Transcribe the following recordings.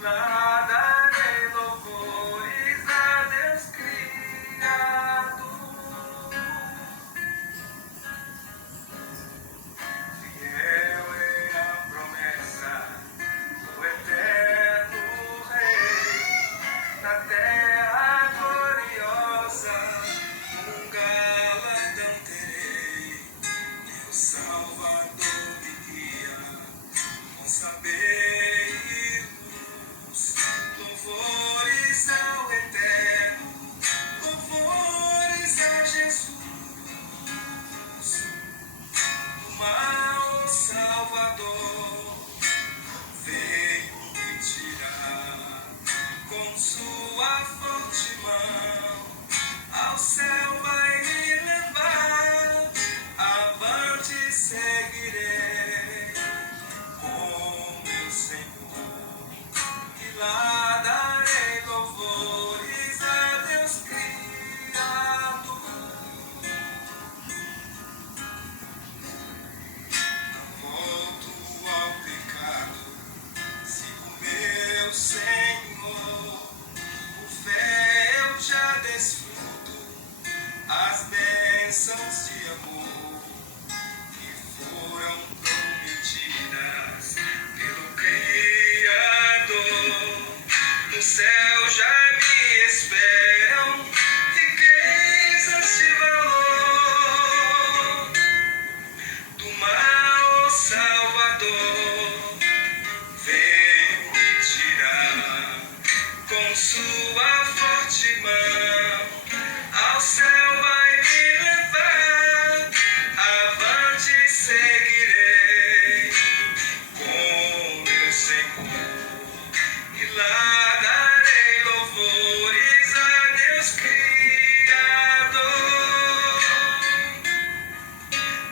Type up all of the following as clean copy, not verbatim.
lá darei louvores a Deus Criador. Fiel é a promessa do eterno Rei, na terra gloriosa um galardão terei. Meu Salvador me guia com saber e luz. Louvores ao eterno, louvores a Jesus. Do mal Salvador veio me tirar, com sua forte mão ao céu vai me levar. Avante seguirei com meu Senhor, e lá darei louvores a Deus Criador. Volto ao pecado, sigo meu Senhor. Por fé eu já desfruto as bênçãos de amor que foram prometidas pelo Criador. No céu já me esperam riquezas de valor. Do mal Salvador veio me tirar, com sua forte mão ao céu vai me levar. Avante seguirei com meu Senhor, e lá darei louvores a Deus Criador.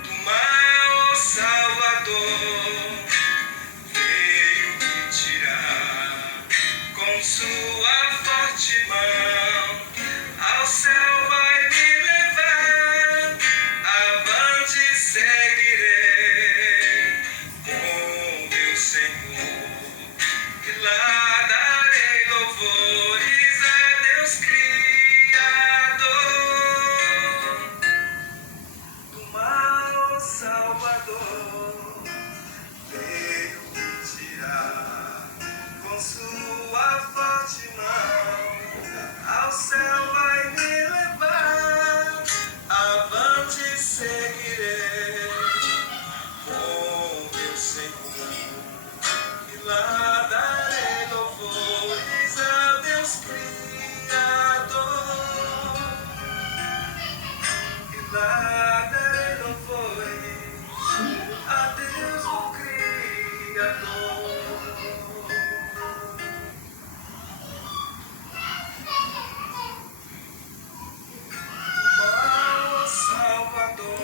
Do mal Salvador veio me tirar, com sua forte mão ao céu vai me levar. Avante seguirei com meu Senhor, e lá darei louvores a Deus Criador. Do mal Salvador veio me tirar, com sua forte mão ao céu vai me levar. Avante seguirei com meu Senhor, e lá darei louvores a Deus Criador. E lá darei louvores a Deus o Criador. Mal Salvador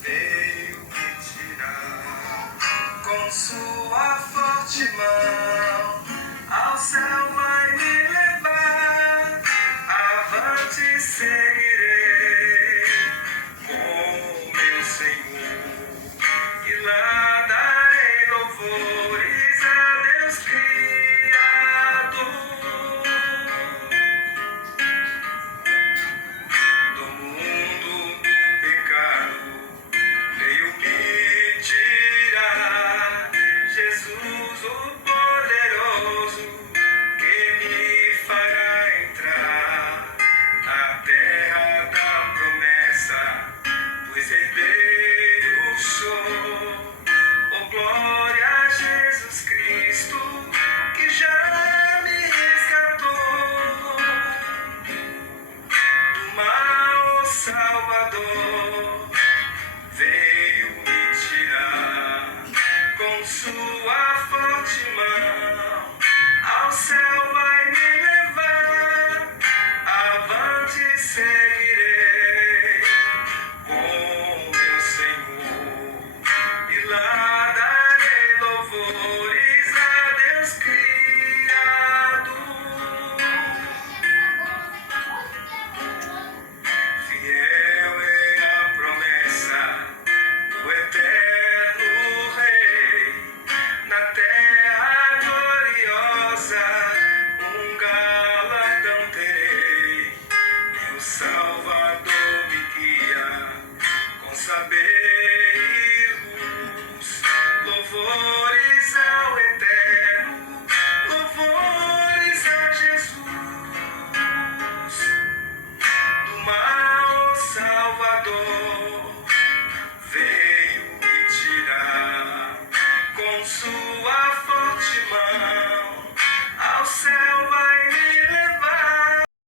veio me tirar, com sua forte mão ao céu vai me levar. Avante seguirei com meu Senhor, e lá darei louvores a Deus Criador. Do mundo do pecado veio me tirar, Jesus o poderoso, que me fará entrar na terra da promessa, pois herdeiro sou. Oh glória a Jesus. Salvador me guia, com saber e luz, louvor.